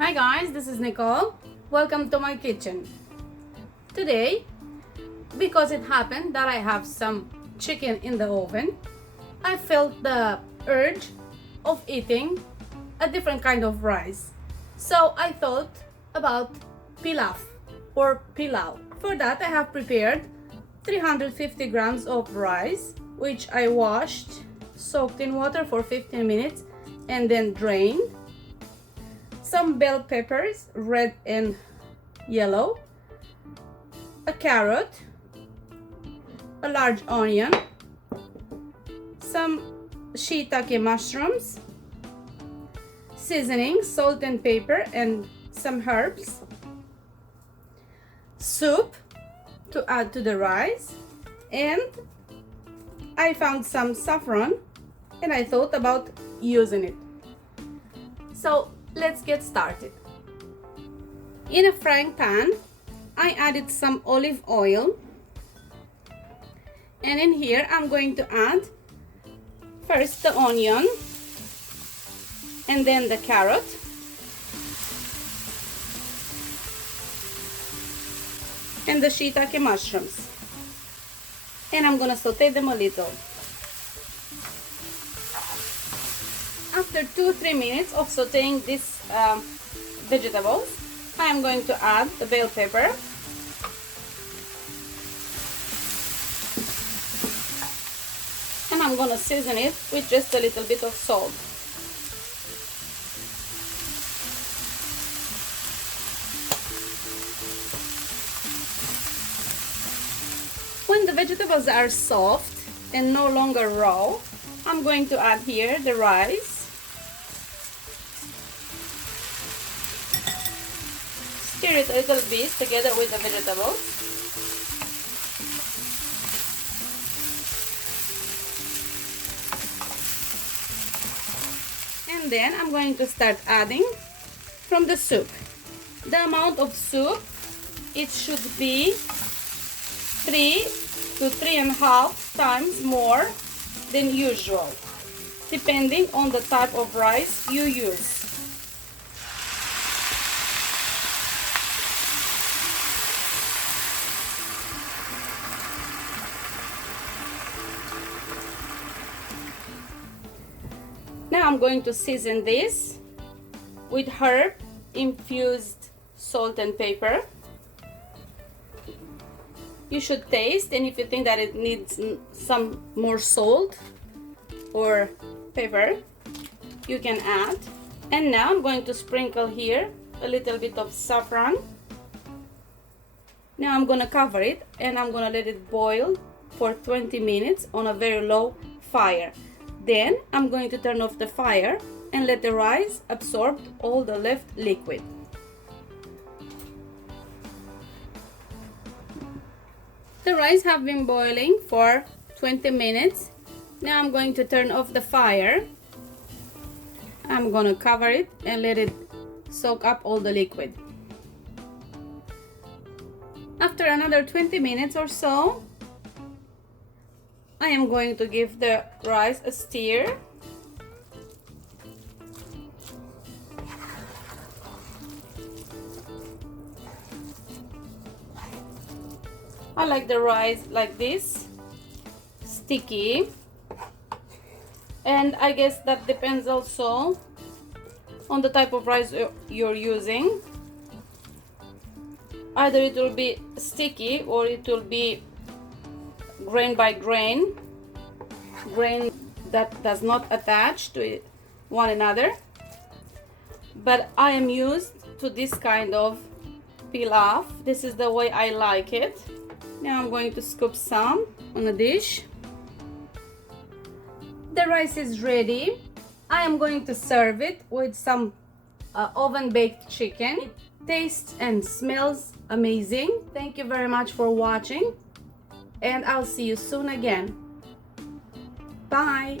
Hi guys, this is Nicole. Welcome to my kitchen. Today, because it happened that I have some chicken in the oven, I felt the urge of eating a different kind of rice. So I thought about pilaf or pilau. For that, I have prepared 350 grams of rice, which I washed, soaked in water for 15 minutes, and then drained. Some bell peppers, red and yellow, a carrot, a large onion, some shiitake mushrooms, seasoning, salt and pepper, and some herbs, soup to add to the rice, and I found some saffron and I thought about using it. So let's get started. In a frying pan, I added some olive oil, and in here I'm going to add first the onion and then the carrot, and the shiitake mushrooms, and I'm gonna saute them a little. After 2-3 minutes of sauteing these vegetables, I am going to add the bell pepper, and I'm going to season it with just a little bit of salt. When the vegetables are soft and no longer raw, I'm going to add here the rice. Stir it a little bit together with the vegetables. And then I'm going to start adding from the soup. The amount of soup, it should be 3 to 3.5 times more than usual, depending on the type of rice you use. Now I'm going to season this with herb infused salt and pepper. You should taste, and if you think that it needs some more salt or pepper, you can add. And now I'm going to sprinkle here a little bit of saffron. Now I'm going to cover it and I'm going to let it boil for 20 minutes on a very low fire. Then I'm going to turn off the fire and let the rice absorb all the left liquid. The rice have been boiling for 20 minutes. Now I'm going to turn off the fire. I'm going to cover it and let it soak up all the liquid. After another 20 minutes or so, I am going to give the rice a stir. I like the rice like this, sticky, and I guess that depends also on the type of rice you're using. Either it will be sticky or it will be grain by grain that does not attach to one another. But I am used to this kind of pilaf. This is the way I like it. Now I'm going to scoop some on a dish. The rice is ready. I am going to serve it with some oven baked chicken. It tastes and smells amazing. Thank you very much for watching, and I'll see you soon again. Bye.